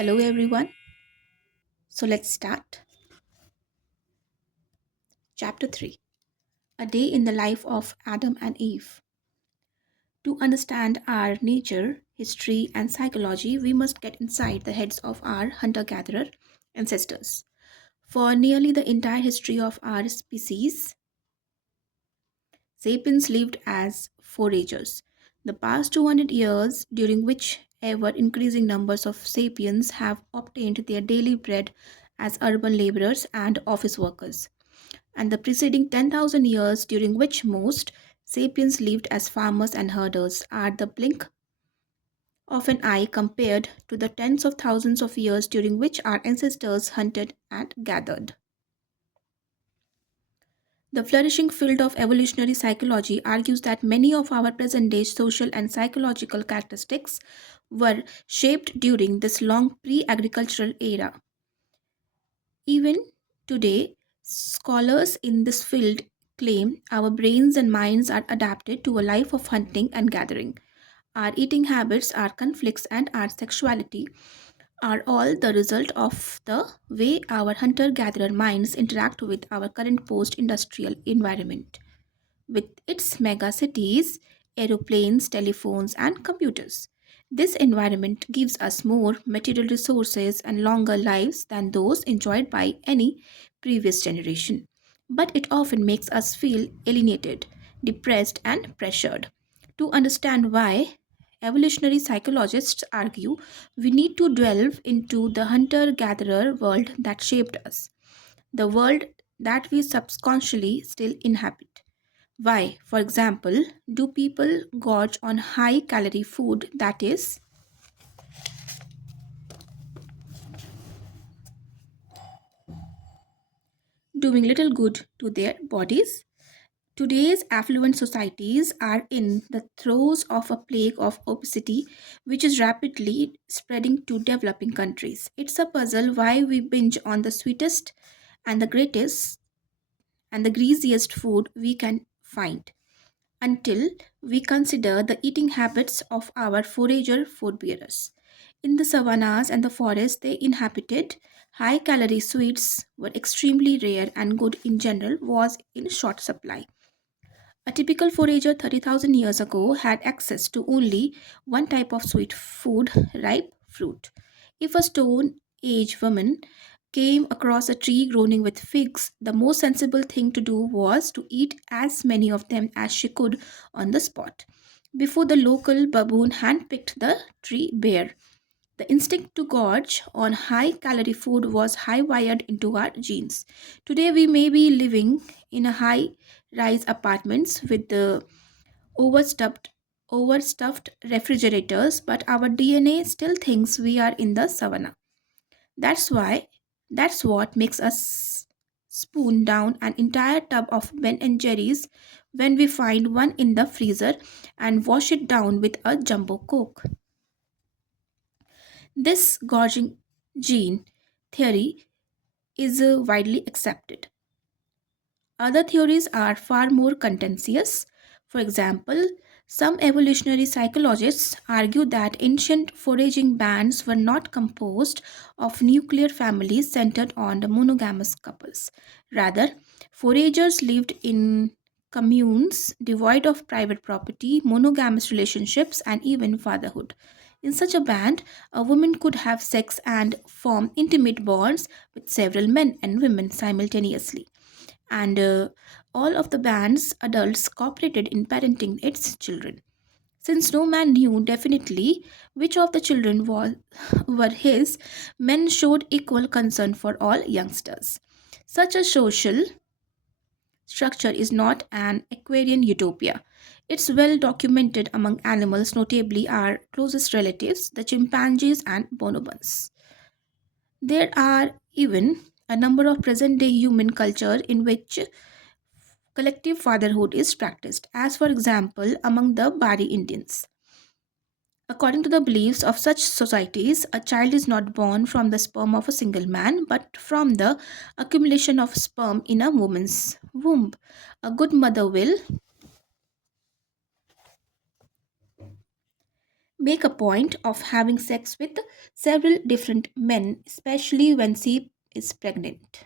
Hello, everyone. So let's start. Chapter 3, A Day in the Life of Adam and Eve. To understand our nature, history, and psychology, we must get inside the heads of our hunter gatherer ancestors. For nearly the entire history of our species, sapiens lived as foragers. The past 200 years, during which ever increasing numbers of sapiens have obtained their daily bread as urban laborers and office workers, and the preceding 10,000 years, during which most sapiens lived as farmers and herders, are the blink of an eye compared to the tens of thousands of years during which our ancestors hunted and gathered. The flourishing field of evolutionary psychology argues that many of our present day social and psychological characteristics were shaped during this long pre agricultural era. Even today, scholars in this field claim our brains and minds are adapted to a life of hunting and gathering. Our eating habits, our conflicts, and our sexuality are all the result of the way our hunter gatherer minds interact with our current post industrial environment, with its megacities, aeroplanes, telephones, and computers. This environment gives us more material resources and longer lives than those enjoyed by any previous generation. But it often makes us feel alienated, depressed, and pressured. To understand why, evolutionary psychologists argue we need to delve into the hunter gatherer world that shaped us, the world that we subconsciously still inhabit. Why, for example, do people gorge on high calorie food that is doing little good to their bodies? Today's affluent societies are in the throes of a plague of obesity, which is rapidly spreading to developing countries. It's a puzzle why we binge on the sweetest and the greatest and the greasiest food we can find, until we consider the eating habits of our forager food bearers. In the savannas and the forests they inhabited, high calorie sweets were extremely rare and good in general was in short supply. A typical forager 30,000 years ago had access to only one type of sweet food, ripe fruit. If a stone age woman came across a tree growing with figs, the most sensible thing to do was to eat as many of them as she could on the spot, before the local baboon handpicked the tree bare. The instinct to gorge on high calorie food was high wired into our genes. Today, we may be living in a high rise apartments with the overstuffed, overstuffed refrigerators, but our DNA still thinks we are in the savannah. That's why, that's what makes us spoon down an entire tub of Ben and Jerry's when we find one in the freezer and wash it down with a jumbo Coke. This gorging gene theory is widely accepted. Other theories are far more contentious. For example, some evolutionary psychologists argue that ancient foraging bands were not composed of nuclear families centered on the monogamous couples. Rather, foragers lived in communes devoid of private property, monogamous relationships, and even fatherhood. In such a band, a woman could have sex and form intimate bonds with several men and women simultaneously, and all of the band's adults cooperated in parenting its children. Since no man knew definitely which of the children were his, men showed equal concern for all youngsters. Such a social structure is not an Aquarian utopia. It's well documented among animals, notably our closest relatives, the chimpanzees and bonobos. There are even a number of present day human culture in which collective fatherhood is practiced, as for example among the Bari Indians. According to the beliefs of such societies, a child is not born from the sperm of a single man, but from the accumulation of sperm in a woman's womb. A good mother will make a point of having sex with several different men, especially when she is pregnant,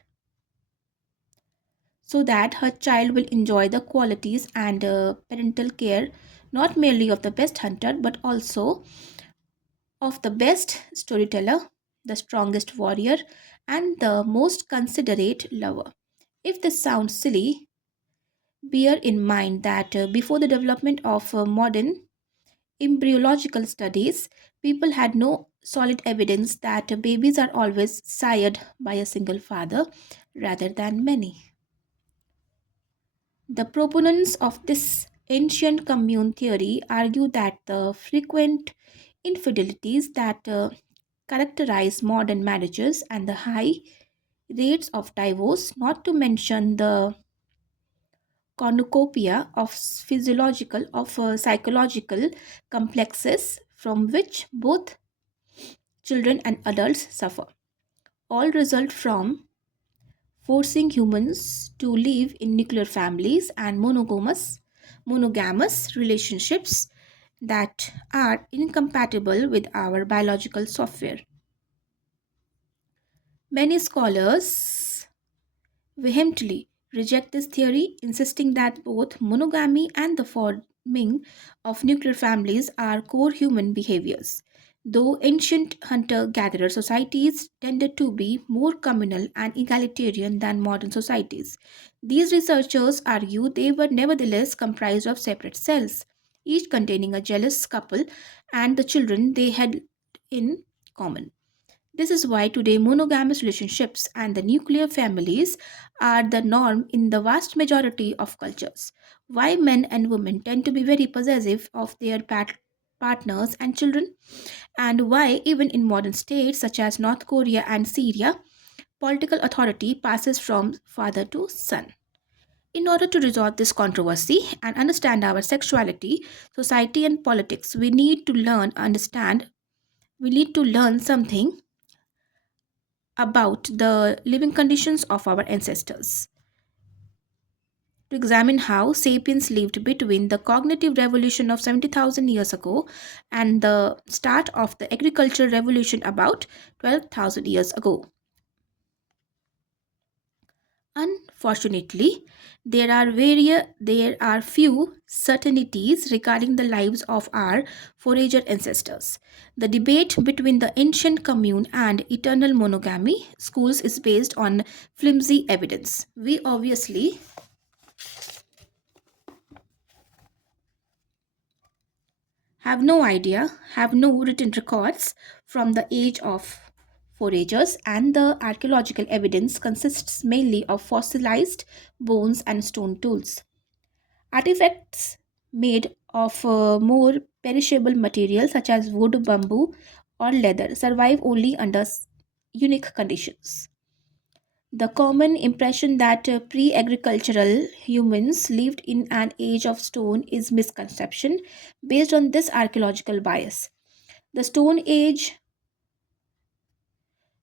so that her child will enjoy the qualities and parental care not merely of the best hunter but also of the best storyteller, the strongest warrior, and the most considerate lover. If this sounds silly, bear in mind that before the development of modern embryological studies, people had no solid evidence that babies are always sired by a single father rather than many. The proponents of this ancient commune theory argue that the frequent infidelities that characterize modern marriages and the high rates of divorce, not to mention the cornucopia of psychological complexes from which both children and adults suffer, all result from forcing humans to live in nuclear families and monogamous relationships that are incompatible with our biological software. Many scholars vehemently reject this theory, insisting that both monogamy and the forming of nuclear families are core human behaviors. Though ancient hunter gatherer societies tended to be more communal and egalitarian than modern societies, these researchers argue they were nevertheless comprised of separate cells, each containing a jealous couple and the children they had in common. This is why today monogamous relationships and the nuclear families are the norm in the vast majority of cultures. Why men and women tend to be very possessive of their partners and children, and why, even in modern states such as North Korea and Syria, political authority passes from father to son. In order to resolve this controversy and understand our sexuality, society, and politics, we need to learn something about the living conditions of our ancestors, to examine how sapiens lived between the cognitive revolution of 70,000 years ago and the start of the agricultural revolution about 12,000 years ago. Unfortunately, there are few certainties regarding the lives of our forager ancestors. The debate between the ancient commune and eternal monogamy schools is based on flimsy evidence. We obviously have no written records from the age of foragers, and the archaeological evidence consists mainly of fossilized bones and stone tools. Artifacts made of more perishable material such as wood, bamboo, or leather survive only under unique conditions. The common impression that pre agricultural humans lived in an age of stone is misconception based on this archaeological bias. The Stone Age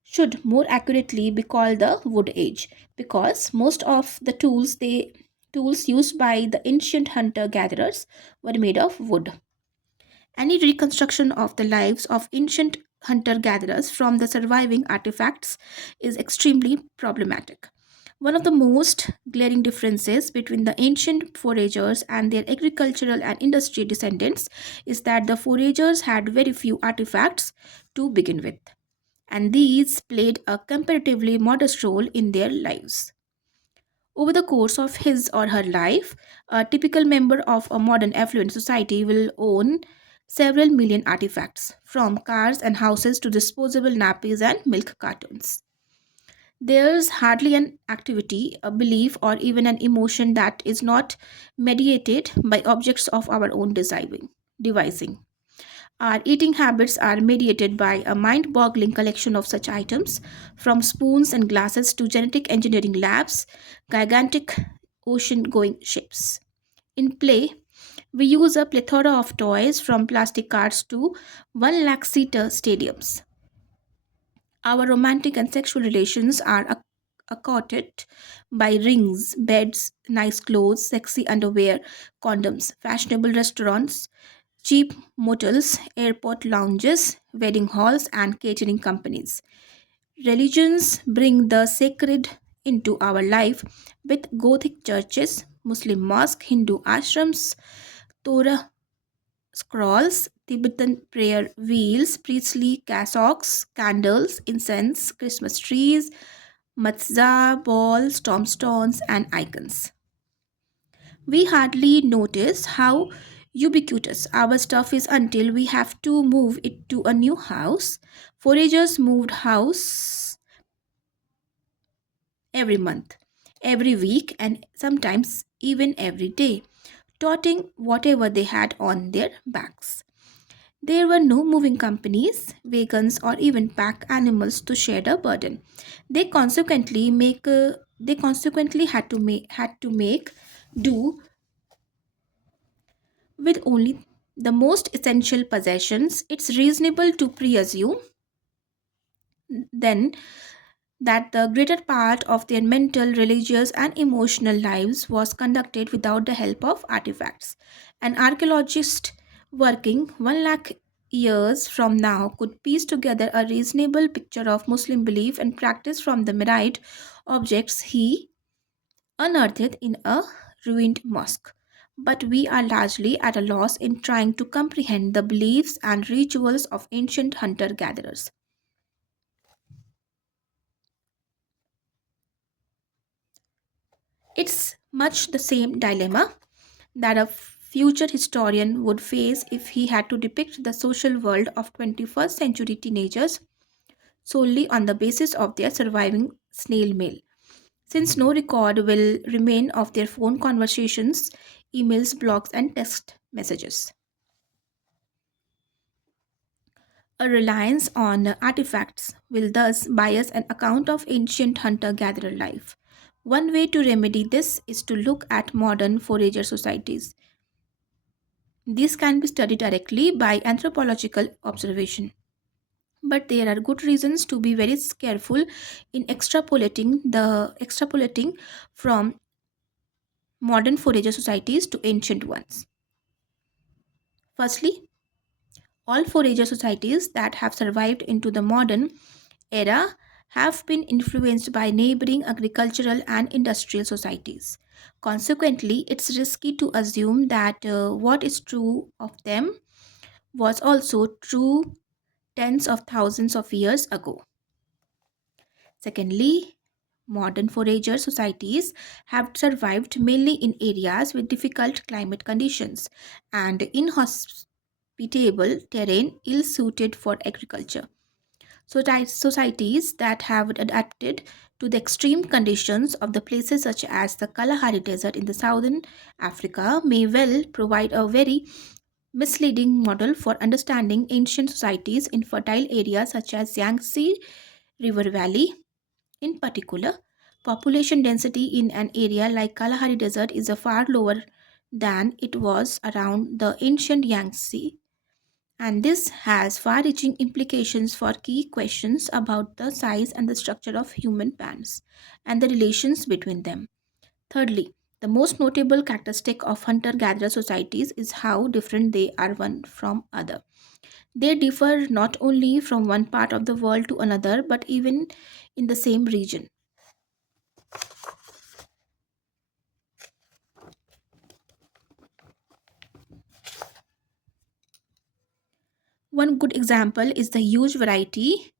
should more accurately be called the Wood Age because most of the tools used by the ancient hunter gatherers were made of wood. Any reconstruction of the lives of ancient hunter gatherers from the surviving artifacts is extremely problematic. One of the most glaring differences between the ancient foragers and their agricultural and industry descendants is that the foragers had very few artifacts to begin with, and these played a comparatively modest role in their lives. Over the course of his or her life, a typical member of a modern affluent society will own several million artifacts, from cars and houses to disposable nappies and milk cartons. There's hardly an activity, a belief, or even an emotion that is not mediated by objects of our own devising. Our eating habits are mediated by a mind boggling collection of such items, from spoons and glasses to genetic engineering labs, gigantic ocean going ships. In play, we use a plethora of toys from plastic cards to 1 lakh seater stadiums. Our romantic and sexual relations are accosted by rings, beds, nice clothes, sexy underwear, condoms, fashionable restaurants, cheap motels, airport lounges, wedding halls, and catering companies. Religions bring the sacred into our life with Gothic churches, Muslim mosques, Hindu ashrams, Torah scrolls, Tibetan prayer wheels, priestly cassocks, candles, incense, Christmas trees, matzah, balls, tombstones, and icons. We hardly notice how ubiquitous our stuff is until we have to move it to a new house. Foragers moved house every month, every week, and sometimes even every day, toting whatever they had on their backs. There were no moving companies, wagons, or even pack animals to share the burden. They consequently had to make do with only the most essential possessions. It's reasonable to presume then that the greater part of their mental, religious, and emotional lives was conducted without the help of artifacts. An archaeologist working 1 lakh years from now could piece together a reasonable picture of Muslim belief and practice from the myriad objects he unearthed in a ruined mosque. But we are largely at a loss in trying to comprehend the beliefs and rituals of ancient hunter gatherers. It's much the same dilemma that a future historian would face if he had to depict the social world of 21st century teenagers solely on the basis of their surviving snail mail. Since no record will remain of their phone conversations, emails, blogs, and text messages. A reliance on artifacts will thus bias an account of ancient hunter gatherer life. One way to remedy this is to look at modern forager societies. This can be studied directly by anthropological observation. But there are good reasons to be very careful in extrapolating from modern forager societies to ancient ones. Firstly, all forager societies that have survived into the modern era have been influenced by neighboring agricultural and industrial societies. Consequently, it's risky to assume that what is true of them was also true tens of thousands of years ago. Secondly, modern forager societies have survived mainly in areas with difficult climate conditions and inhospitable terrain ill suited for agriculture. Societies that have adapted to the extreme conditions of the places such as the Kalahari Desert in the southern Africa may well provide a very misleading model for understanding ancient societies in fertile areas such as Yangtze River Valley. In particular, population density in an area like Kalahari Desert is a far lower than it was around the ancient Yangtze, and this has far reaching implications for key questions about the size and the structure of human bands and the relations between them. Thirdly, the most notable characteristic of hunter gatherer societies is how different they are one from other. They differ not only from one part of the world to another but even in the same region. One good example is the huge variety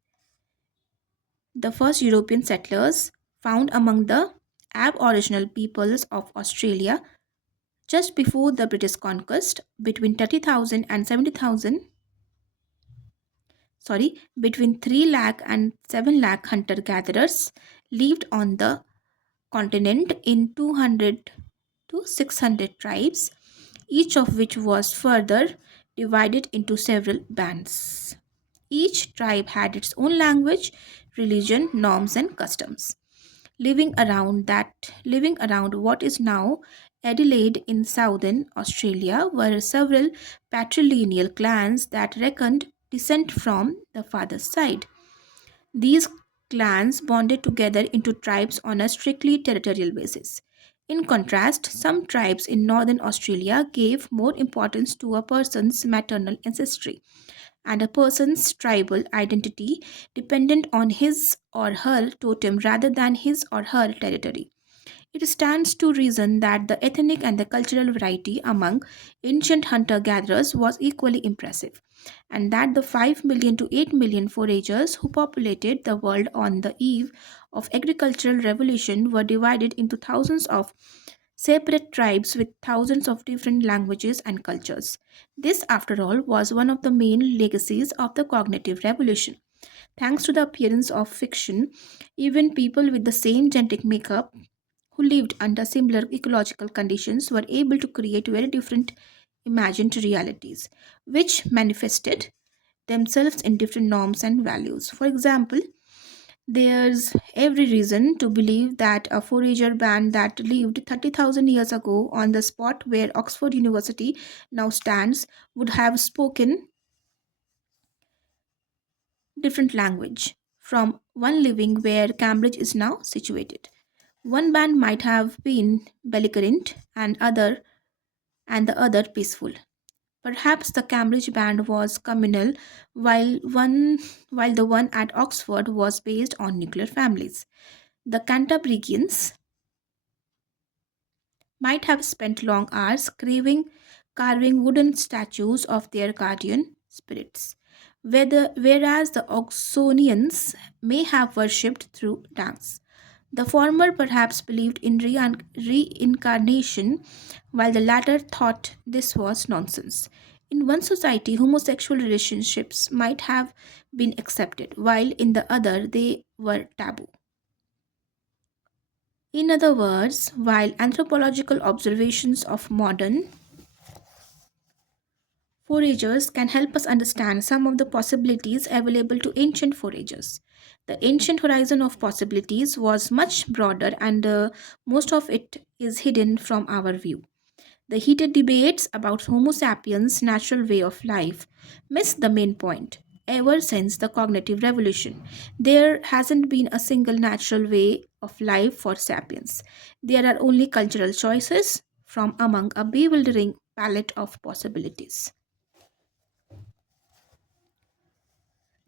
the first European settlers found among the Aboriginal peoples of Australia just before the British conquest. Between 3 lakh and 7 lakh hunter gatherers lived on the continent in 200 to 600 tribes, each of which was further divided into several bands. Each tribe had its own language, religion, norms, and customs. Living around what is now Adelaide in southern Australia were several patrilineal clans that reckoned descent from the father's side. These clans bonded together into tribes on a strictly territorial basis. In contrast, some tribes in northern Australia gave more importance to a person's maternal ancestry and a person's tribal identity dependent on his or her totem rather than his or her territory. It stands to reason that the ethnic and the cultural variety among ancient hunter gatherers was equally impressive, and that the 5 million to 8 million foragers who populated the world on the eve of agricultural revolution were divided into thousands of separate tribes with thousands of different languages and cultures. This, after all, was one of the main legacies of the cognitive revolution. Thanks to the appearance of fiction, even people with the same genetic makeup who lived under similar ecological conditions were able to create very different imagined realities, which manifested themselves in different norms and values. For example, there's every reason to believe that a forager band that lived 30,000 years ago on the spot where Oxford University now stands would have spoken different language from one living where Cambridge is now situated. One band might have been belligerent and the other peaceful. Perhaps the Cambridge band was communal while the one at Oxford was based on nuclear families. The Cantabrigians might have spent long hours carving wooden statues of their guardian spirits, whereas the Oxonians may have worshipped through dance. The former perhaps believed in reincarnation, while the latter thought this was nonsense. In one society, homosexual relationships might have been accepted, while in the other they were taboo. In other words, while anthropological observations of modern foragers can help us understand some of the possibilities available to ancient foragers, the ancient horizon of possibilities was much broader and most of it is hidden from our view. The heated debates about Homo sapiens' natural way of life miss the main point. Ever since the cognitive revolution, there hasn't been a single natural way of life for sapiens. There are only cultural choices from among a bewildering palette of possibilities.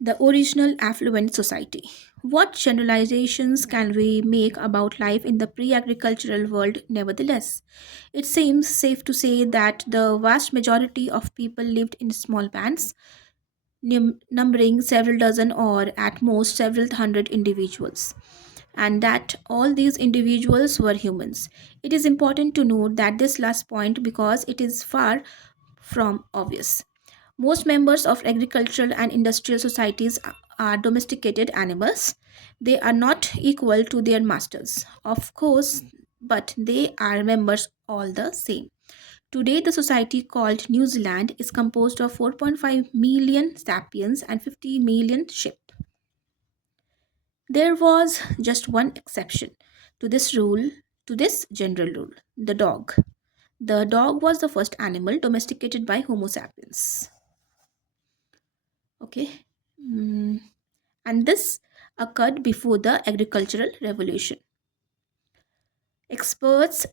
The original affluent society. What generalizations can we make about life in the pre agricultural world, nevertheless? It seems safe to say that the vast majority of people lived in small bands, numbering several dozen or at most several hundred individuals, and that all these individuals were humans. It is important to note that this last point because it is far from obvious. Most members of agricultural and industrial societies are domesticated animals. They are not equal to their masters, of course, but they are members all the same. Today, the society called New Zealand is composed of 4.5 million sapiens and 50 million sheep. There was just one exception to this rule, to this general rule, the dog. The dog was the first animal domesticated by Homo sapiens. Okay. Mm, and this occurred before the agricultural revolution. Experts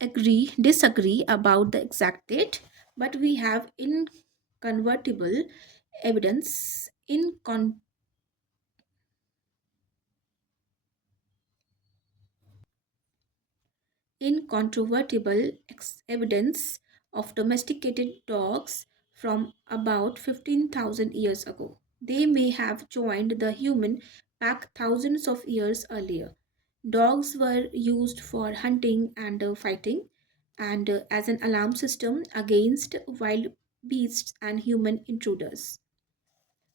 disagree about the exact date, but we have incontrovertible evidence evidence of domesticated dogs from about 15,000 years ago. They may have joined the human pack thousands of years earlier. Dogs were used for hunting and fighting, and as an alarm system against wild beasts and human intruders.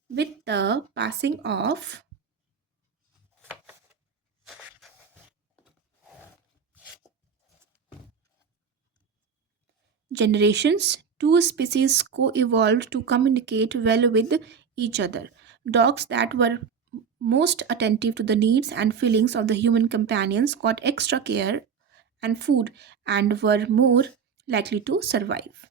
With the passing of generations, two species co evolved to communicate well with each other. Dogs that were most attentive to the needs and feelings of the human companions got extra care and food and were more likely to survive.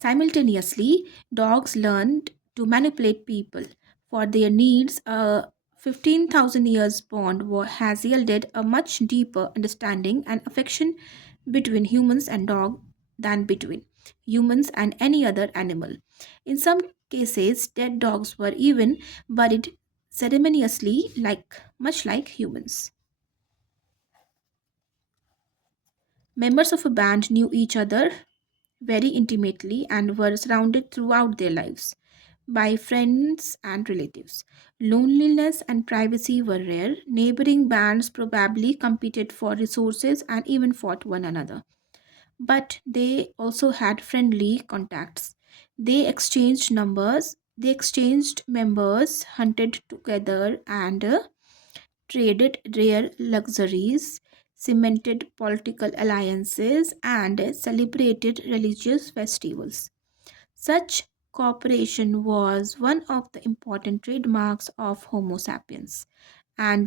Simultaneously, dogs learned to manipulate people for their needs. 15,000 years bond has yielded a much deeper understanding and affection between humans and dog than between humans and any other animal. In some cases, dead dogs were even buried ceremoniously, much like humans. Members of a band knew each other very intimately and were surrounded throughout their lives by friends and relatives. Loneliness and privacy were rare. Neighboring bands probably competed for resources and even fought one another. But they also had friendly contacts. They exchanged members, hunted together, and traded rare luxuries, cemented political alliances, and celebrated religious festivals. Such cooperation was one of the important trademarks of Homo sapiens and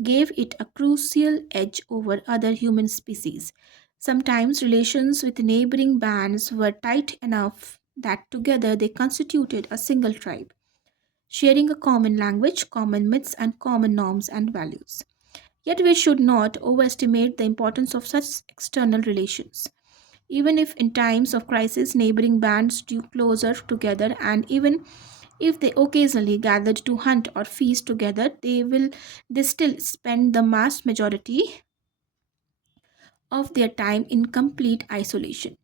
gave it a crucial edge over other human species. Sometimes relations with neighboring bands were tight enough that together they constituted a single tribe, sharing a common language, common myths, and common norms and values. Yet we should not overestimate the importance of such external relations. Even if in times of crisis neighboring bands drew closer together, and even if they occasionally gathered to hunt or feast together, they still spend the vast majority of their time in complete isolation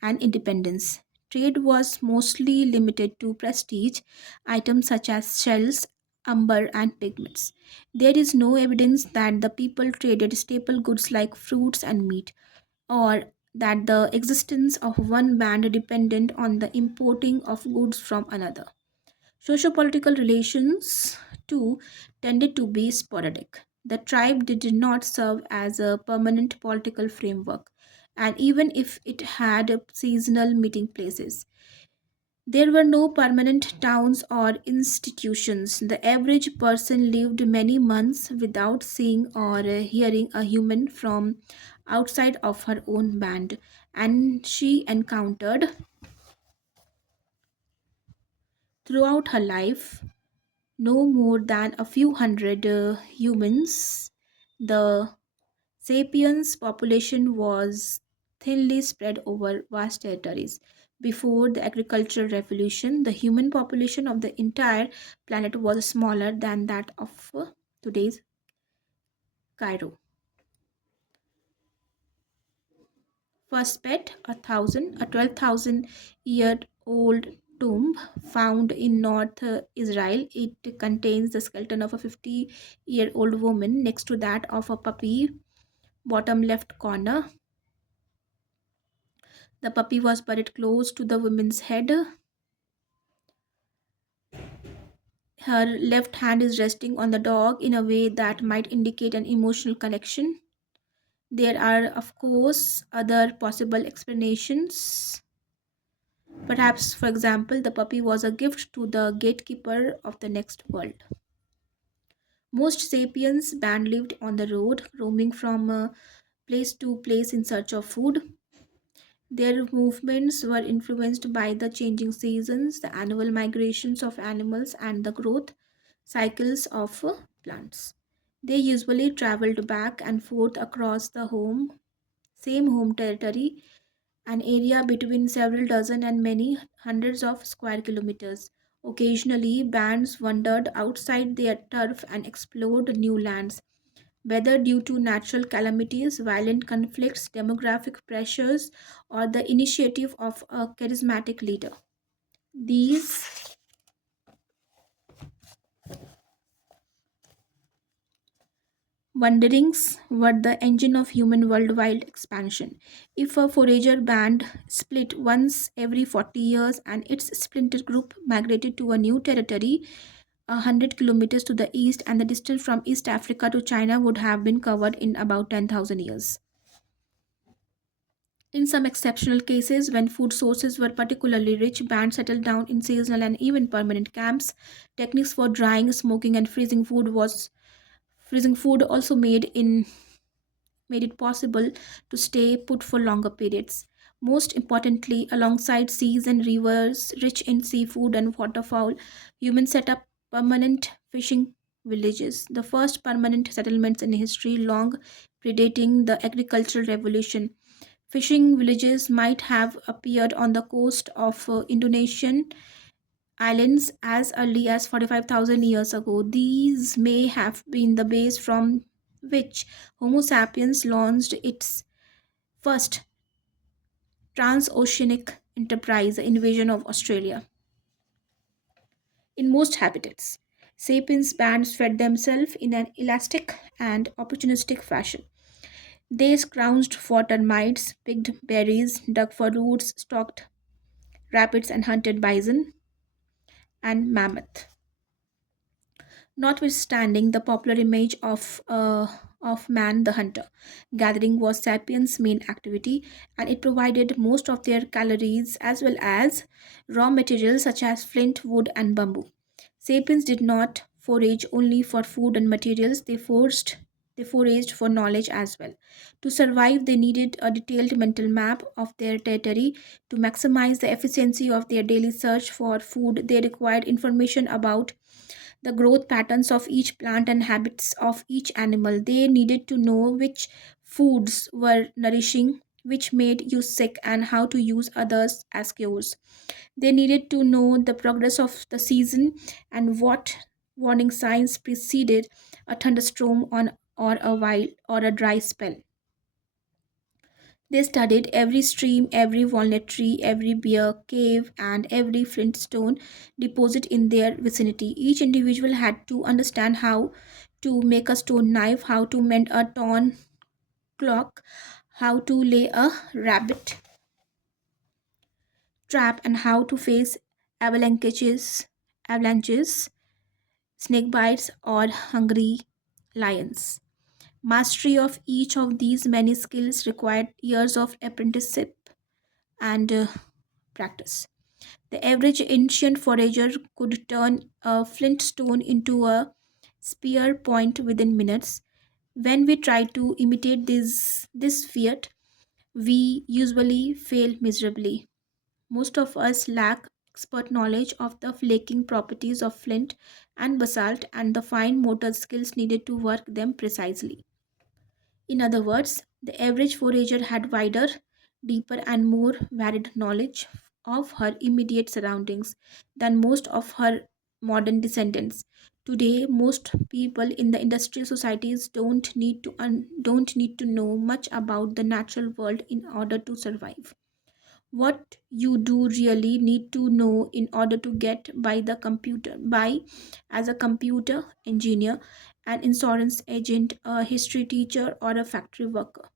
and independence. Trade was mostly limited to prestige items such as shells, umber, and pigments. There is no evidence that the people traded staple goods like fruits and meat, or that the existence of one band depended on the importing of goods from another. Sociopolitical relations, too, tended to be sporadic. The tribe did not serve as a permanent political framework, and even if it had seasonal meeting places, there were no permanent towns or institutions. The average person lived many months without seeing or hearing a human from outside of her own band, and she encountered throughout her life no more than a few hundred humans. The sapiens population was thinly spread over vast territories. Before the agricultural revolution, the human population of the entire planet was smaller than that of today's Cairo. First pet, a 12,000-year-old tomb found in North Israel. It contains the skeleton of a 50-year-old woman next to that of a puppy, bottom left corner. The puppy was buried close to the woman's head. Her left hand is resting on the dog in a way that might indicate an emotional connection. There are, of course, other possible explanations. Perhaps, for example, the puppy was a gift to the gatekeeper of the next world. Most sapiens band lived on the road, roaming from place to place in search of food. Their movements were influenced by the changing seasons, the annual migrations of animals, and the growth cycles of plants. They usually traveled back and forth across the same home territory, an area between several dozen and many hundreds of square kilometers. Occasionally, bands wandered outside their turf and explored new lands, whether due to natural calamities, violent conflicts, demographic pressures, or the initiative of a charismatic leader. These wanderings were the engine of human worldwide expansion. If a forager band split once every 40 years and its splinter group migrated to a new territory 100 kilometers to the east, and the distance from East Africa to China would have been covered in about 10,000 years. In some exceptional cases, when food sources were particularly rich, bands settled down in seasonal and even permanent camps. Techniques for drying, smoking, and freezing food also made it possible to stay put for longer periods. Most importantly, alongside seas and rivers rich in seafood and waterfowl, humans set up permanent fishing villages, the first permanent settlements in history, long predating the agricultural revolution. Fishing villages might have appeared on the coast of Indonesian islands as early as 45,000 years ago. These may have been the base from which Homo sapiens launched its first transoceanic enterprise, the invasion of Australia. In most habitats, sapiens bands fed themselves in an elastic and opportunistic fashion. They scrounged for termites, picked berries, dug for roots, stalked rapids, and hunted bison and mammoth. Notwithstanding the popular image of man the hunter, gathering was sapiens' main activity, and it provided most of their calories as well as raw materials such as flint, wood, and bamboo. Sapiens did not forage only for food and materials; they foraged for knowledge as well. To survive, they needed a detailed mental map of their territory. To maximize the efficiency of their daily search for food, they required information about the growth patterns of each plant and habits of each animal. They needed to know which foods were nourishing, which made you sick, and how to use others as cures. They needed to know the progress of the season and what warning signs preceded a thunderstorm on or a wild or a dry spell. They studied every stream, every walnut tree, every bear cave, and every flintstone deposit in their vicinity. Each individual had to understand how to make a stone knife, how to mend a torn clock, how to lay a rabbit trap, and how to face avalanches, snake bites, or hungry lions. Mastery of each of these many skills required years of apprenticeship and practice. The average ancient forager could turn a flint stone into a spear point within minutes. When we try to imitate this feat, we usually fail miserably. Most of us lack expert knowledge of the flaking properties of flint and basalt and the fine motor skills needed to work them precisely. In other words, the average forager had wider, deeper, and more varied knowledge of her immediate surroundings than most of her modern descendants. Today, most people in the industrial societies don't need to know much about the natural world in order to survive. What you do really need to know in order to get by as a computer engineer, an insurance agent, a history teacher, or a factory worker.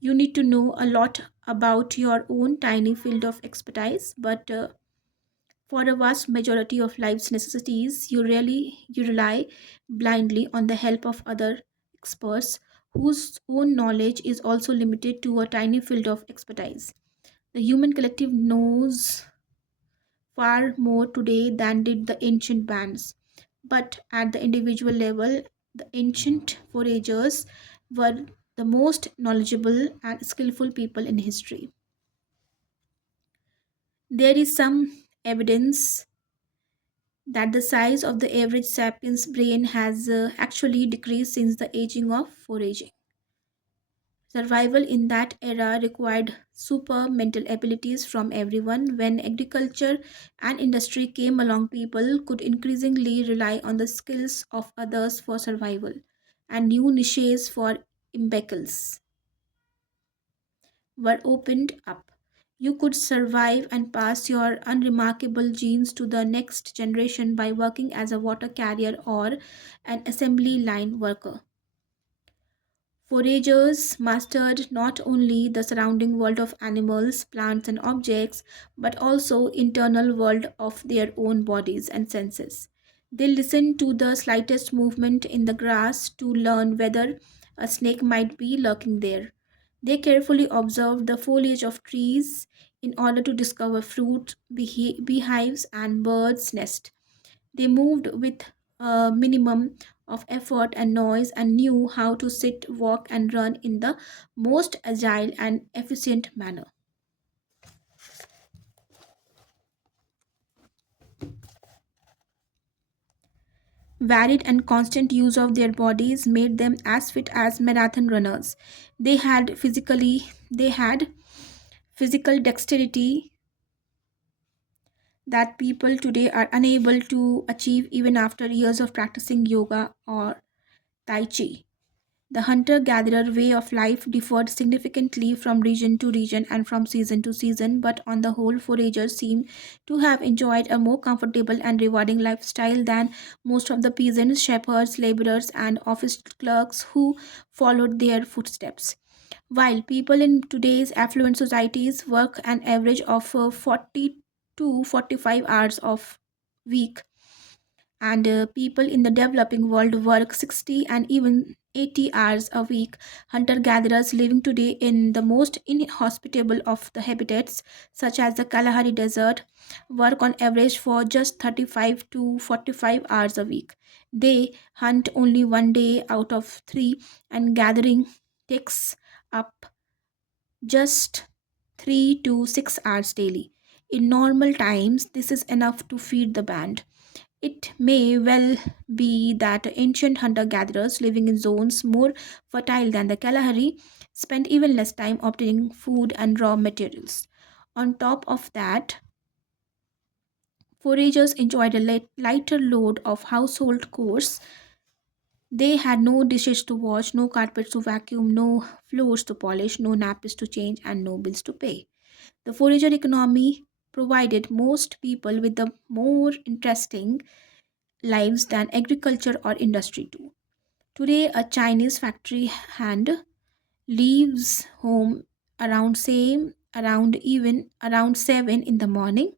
You need to know a lot about your own tiny field of expertise, but for a vast majority of life's necessities, you rely blindly on the help of other experts whose own knowledge is also limited to a tiny field of expertise. The human collective knows far more today than did the ancient bands. But at the individual level, the ancient foragers were the most knowledgeable and skillful people in history. There is some evidence that the size of the average sapiens brain has actually decreased since the aging of foraging. Survival in that era required super mental abilities from everyone. When agriculture and industry came along, people could increasingly rely on the skills of others for survival, and new niches for imbeciles were opened up. You could survive and pass your unremarkable genes to the next generation by working as a water carrier or an assembly line worker. Foragers mastered not only the surrounding world of animals, plants, and objects, but also internal world of their own bodies and senses. They listened to the slightest movement in the grass to learn whether a snake might be lurking there. They carefully observed the foliage of trees in order to discover fruit, beehives, and birds' nests. They moved with a minimum of effort and noise and knew how to sit, walk, and run in the most agile and efficient manner. Varied and constant use of their bodies made them as fit as marathon runners. They had physical dexterity that people today are unable to achieve even after years of practicing yoga or tai chi. The hunter gatherer way of life differed significantly from region to region and from season to season, but on the whole, foragers seem to have enjoyed a more comfortable and rewarding lifestyle than most of the peasants, shepherds, laborers, and office clerks who followed their footsteps. While people in today's affluent societies work an average of 40 to 45 hours of week, and people in the developing world work 60 and even 80 hours a week. Hunter gatherers living today in the most inhospitable of the habitats, such as the Kalahari Desert, work on average for just 35 to 45 hours a week. They hunt only one day out of three, and gathering takes up just 3 to 6 hours daily. In normal times, this is enough to feed the band. It may well be that ancient hunter gatherers living in zones more fertile than the Kalahari spent even less time obtaining food and raw materials. On top of that, foragers enjoyed a lighter load of household chores. They had no dishes to wash, no carpets to vacuum, no floors to polish, no nappies to change, and no bills to pay. The forager economy provided most people with the more interesting lives than agriculture or industry do. Today, a Chinese factory hand leaves home around 7 in the morning,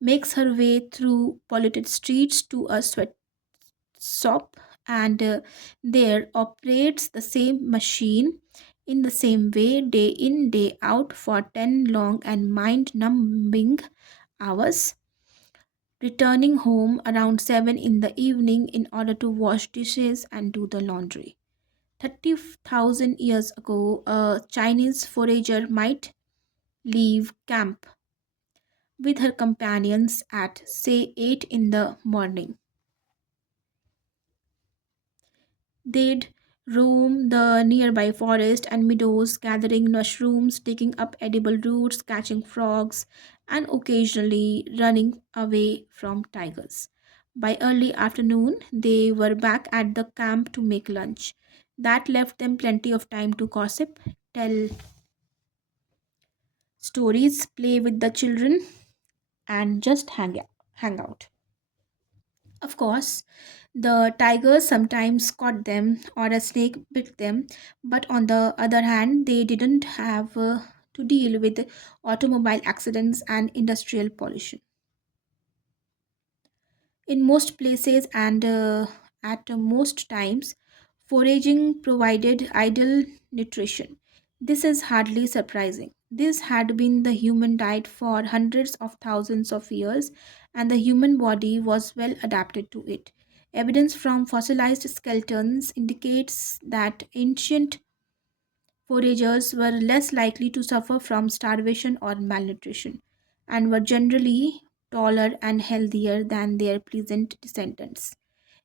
makes her way through polluted streets to a sweat shop, and there operates the same machine in the same way day in day out for 10 long and mind numbing hours, returning home around 7 in the evening in order to wash dishes and do the laundry. 30,000 years ago, a Chinese forager might leave camp with her companions at, say, 8 in the morning. They'd roam the nearby forest and meadows, gathering mushrooms, digging up edible roots, catching frogs, and occasionally running away from tigers. By early afternoon, they were back at the camp to make lunch. That left them plenty of time to gossip, tell stories, play with the children, and just hang out. Of course, the tigers sometimes caught them or a snake bit them, but on the other hand, they didn't have to deal with automobile accidents and industrial pollution. In most places and at most times, foraging provided ideal nutrition. This is hardly surprising. This had been the human diet for hundreds of thousands of years, and the human body was well adapted to it. Evidence from fossilized skeletons indicates that ancient foragers were less likely to suffer from starvation or malnutrition, and were generally taller and healthier than their present descendants.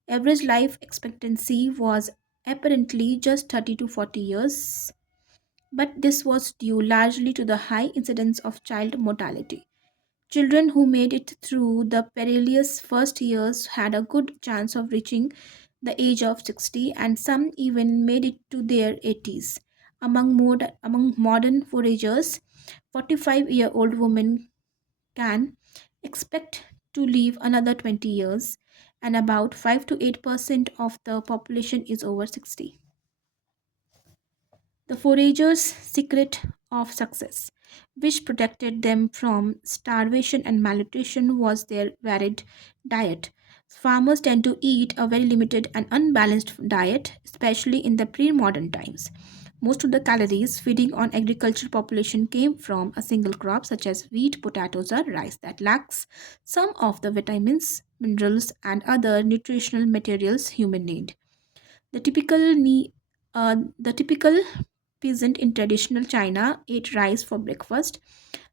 Average life expectancy was apparently just 30 to 40 years, but this was due largely to the high incidence of child mortality. Children who made it through the perilous first years had a good chance of reaching the age of 60, and some even made it to their 80s. Among modern foragers, 45-year-old women can expect to live another 20 years, and about 5 to 8% of the population is over 60. The foragers' secret of success, which protected them from starvation and malnutrition, was their varied diet. Farmers tend to eat a very limited and unbalanced diet, especially in the pre modern times. Most of the calories feeding on agricultural population came from a single crop such as wheat, potatoes, or rice that lacks some of the vitamins, minerals, and other nutritional materials human need. The typical peasant in traditional China ate rice for breakfast,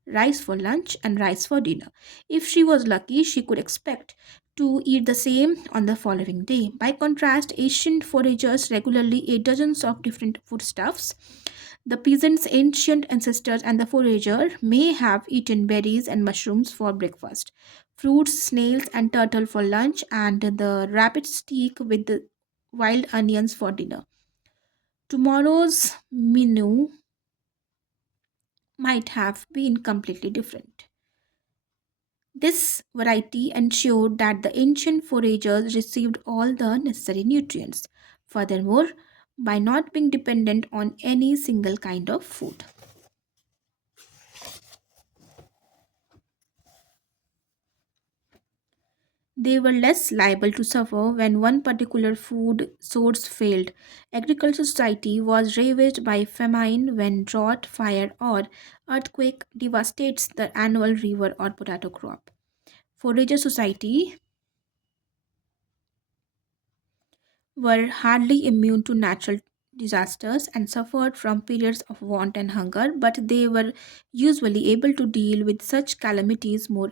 rice for lunch, and rice for dinner. If she was lucky, she could expect to eat the same on the following day. By contrast, ancient foragers regularly ate dozens of different foodstuffs. The peasant's ancient ancestors and the forager may have eaten berries and mushrooms for breakfast, fruits, snails, and turtle for lunch, and the rabbit steak with the wild onions for dinner. Tomorrow's menu might have been completely different. This variety ensured that the ancient foragers received all the necessary nutrients. Furthermore, by not being dependent on any single kind of food, they were less liable to suffer when one particular food source failed. Agricultural society was ravaged by famine when drought, fire, or earthquake devastates the annual river or potato crop. Forager society were hardly immune to natural disasters and suffered from periods of want and hunger, but they were usually able to deal with such calamities more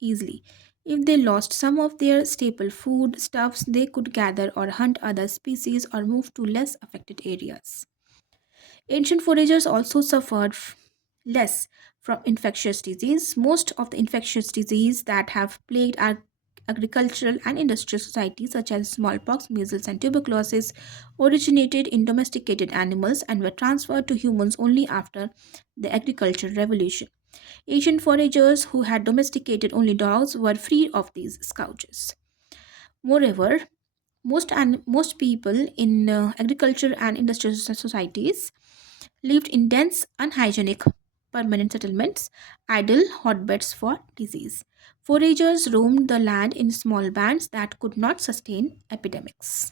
easily. If they lost some of their staple food stuffs, they could gather or hunt other species or move to less affected areas. Ancient foragers also suffered less from infectious disease. Most of the infectious disease that have plagued our agricultural and industrial societies, such as smallpox, measles, and tuberculosis, originated in domesticated animals and were transferred to humans only after the agricultural revolution. Ancient foragers who had domesticated only dogs were free of these scourges. Moreover, most people in agriculture and industrial societies lived in dense, unhygienic permanent settlements, idle hotbeds for disease. Foragers roamed the land in small bands that could not sustain epidemics.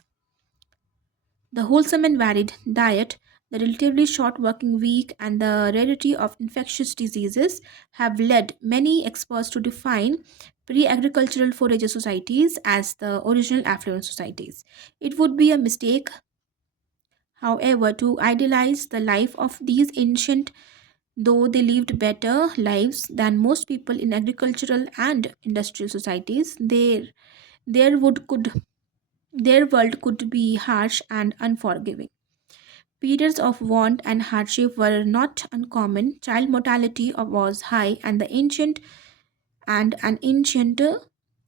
The wholesome and varied diet, the relatively short working week, and the rarity of infectious diseases have led many experts to define pre agricultural forager societies as the original affluent societies. It would be a mistake, however, to idealize the life of these ancient, though they lived better lives than most people in agricultural and industrial societies. Their, would, could, their world could be harsh and unforgiving. Periods of want and hardship were not uncommon. Child mortality was high, and the ancient and an ancient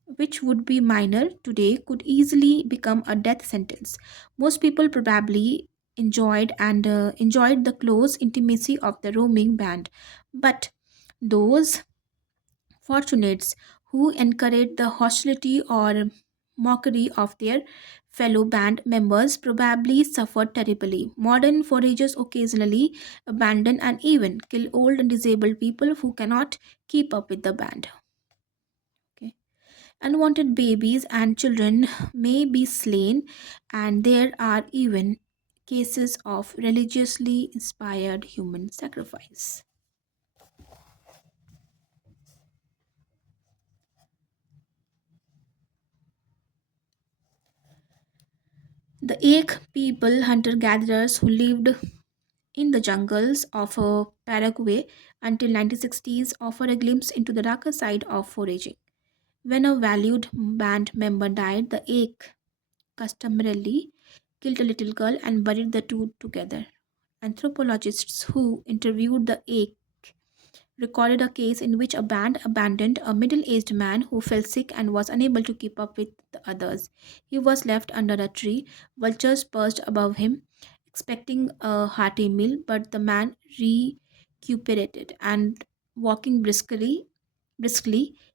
which would be minor today could easily become a death sentence. Most people probably enjoyed the close intimacy of the roaming band, but those fortunates who encouraged the hostility or mockery of their fellow band members probably suffered terribly. Modern foragers occasionally abandon and even kill old and disabled people who cannot keep up with the band. Okay. Unwanted babies and children may be slain, and there are even cases of religiously inspired human sacrifice. The Ache people, hunter gatherers who lived in the jungles of Paraguay until 1960s, offer a glimpse into the darker side of foraging. When a valued band member died, the Ache customarily killed a little girl and buried the two together. Anthropologists who interviewed the Ache recorded a case in which a band abandoned a middle aged man who fell sick and was unable to keep up with the others. He was left under a tree. Vultures perched above him, expecting a hearty meal, but the man recuperated and walking briskly,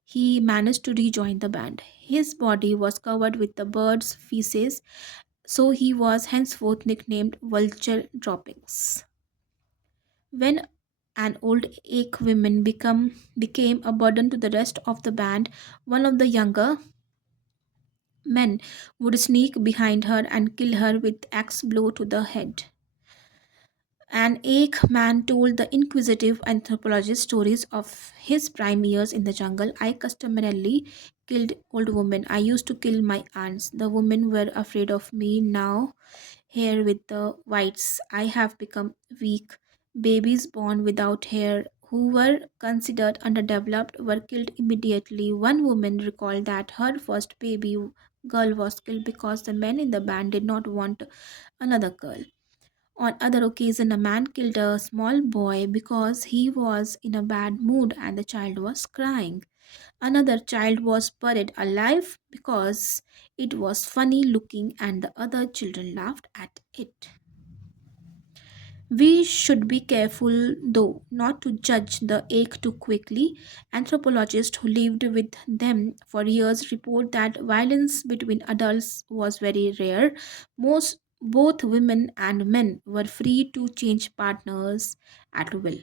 he managed to rejoin the band. His body was covered with the bird's feces, so he was henceforth nicknamed Vulture Droppings. When an old ache woman became a burden to the rest of the band, one of the younger men would sneak behind her and kill her with axe blow to the head. An ache man told the inquisitive anthropologist stories of his prime years in the jungle. I customarily killed old women. I used to kill my aunts. The women were afraid of me. Now here with the whites, I have become weak. Babies born without hair who were considered underdeveloped were killed immediately. One woman recalled that her first baby girl was killed because the men in the band did not want another girl. On other occasion, a man killed a small boy because he was in a bad mood and the child was crying. Another child was buried alive because it was funny looking and the other children laughed at it. We should be careful, though, not to judge the ache too quickly. Anthropologists who lived with them for years report that violence between adults was very rare. Most both women and men were free to change partners at will.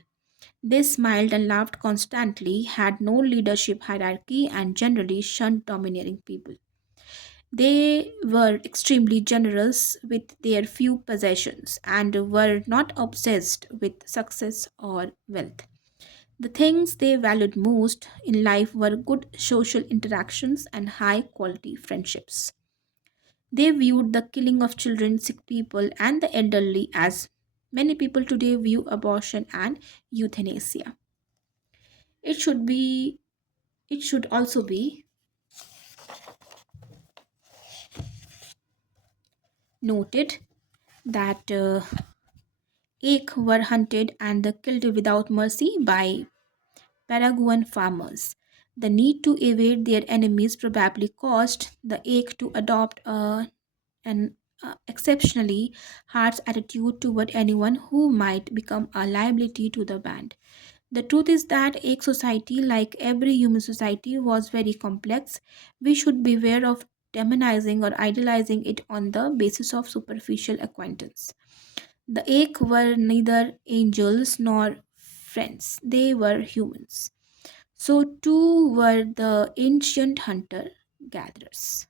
They smiled and laughed constantly, had no leadership hierarchy, and generally shunned domineering people. They were extremely generous with their few possessions and were not obsessed with success or wealth. The things they valued most in life were good social interactions and high quality friendships. They viewed the killing of children, sick people, and the elderly as many people today view abortion and euthanasia. It should be it should also be noted that elk were hunted and killed without mercy by Paraguayan farmers. The need to evade their enemies probably caused the elk to adopt an exceptionally harsh attitude toward anyone who might become a liability to the band. The truth is that egg society, like every human society, was very complex. We should beware of demonizing or idealizing it on the basis of superficial acquaintance. The egg were neither angels nor friends, they were humans. So, too were the ancient hunter gatherers.